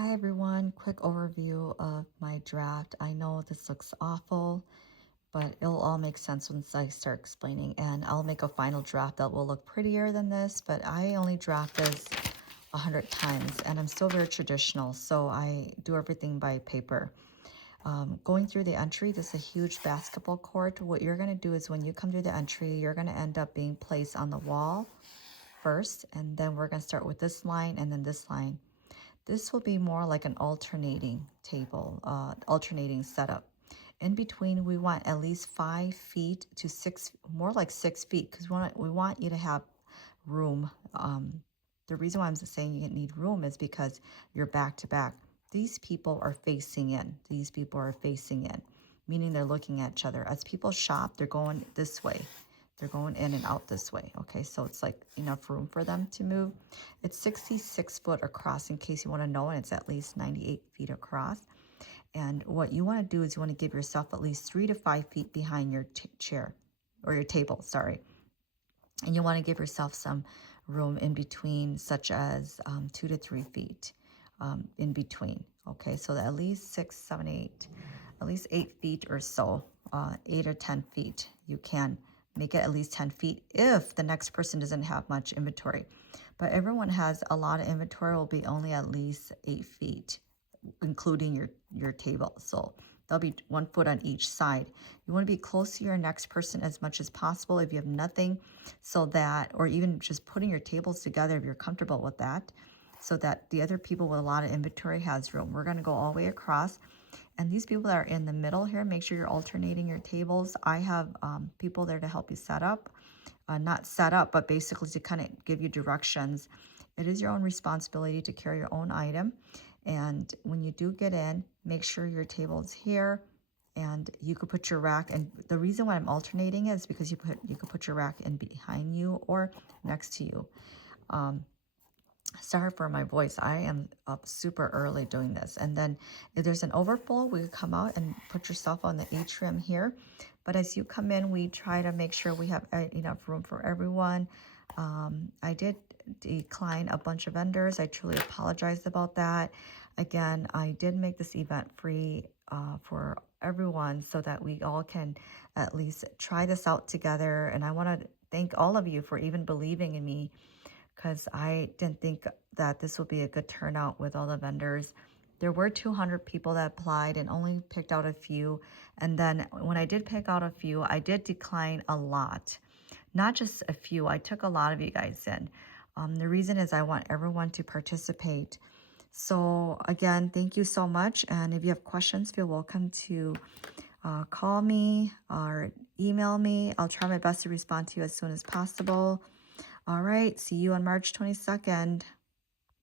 Hi everyone, quick overview of my draft. I know this looks awful, but it'll all make sense once I start explaining, and I'll make a final draft that will look prettier than this, but I only draft this 100 times and I'm still very traditional, so I do everything by paper. Going through the entry, this is a huge basketball court. What you're going to do is when you come through the entry, you're going to end up being placed on the wall first, and then we're going to start with this line and then this line. This will be more like an alternating table, alternating setup. In between, we want at least 5 feet to 6, more like 6 feet, because we want you to have room. The reason why I'm saying you need room is because you're back to back. These people are facing in. These people are facing in, meaning they're looking at each other. As people shop, they're going this way. They're going in and out this way. Okay, so it's like enough room for them to move. It's 66 foot across, in case you want to know, and it's at least 98 feet across. And what you want to do is you want to give yourself at least 3 to 5 feet behind your chair, or your table, sorry. And you want to give yourself some room in between, such as 2 to 3 feet in between. Okay, so at least 6, 7, 8, at least 8 feet or so, 8 or 10 feet. You can make it at least 10 feet if the next person doesn't have much inventory. But everyone has a lot of inventory, will be only at least 8 feet, including your table. So there'll be 1 foot on each side. You want to be close to your next person as much as possible if you have nothing, so that, or even just putting your tables together if you're comfortable with that, so that the other people with a lot of inventory has room. We're going to go all the way across. And these people that are in the middle here, make sure you're alternating your tables. I have people there to help you set up. Not set up, but basically to kind of give you directions. It is your own responsibility to carry your own item. And when you do get in, make sure your table is here, and you could put your rack. And the reason why I'm alternating is because you could put your rack in behind you or next to you. Sorry for my voice. I am up super early doing this. And then if there's an overflow, we could come out and put yourself on the atrium here. But as you come in, we try to make sure we have enough room for everyone. I did decline a bunch of vendors. I truly apologize about that. Again, I did make this event free for everyone so that we all can at least try this out together. And I want to thank all of you for even believing in me, because I didn't think that this would be a good turnout with all the vendors. There were 200 people that applied and only picked out a few. And then when I did pick out a few, I did decline a lot. Not just a few, I took a lot of you guys in. The reason is I want everyone to participate. So again, thank you so much. And if you have questions, feel welcome to call me or email me. I'll try my best to respond to you as soon as possible. All right, see you on March 22nd.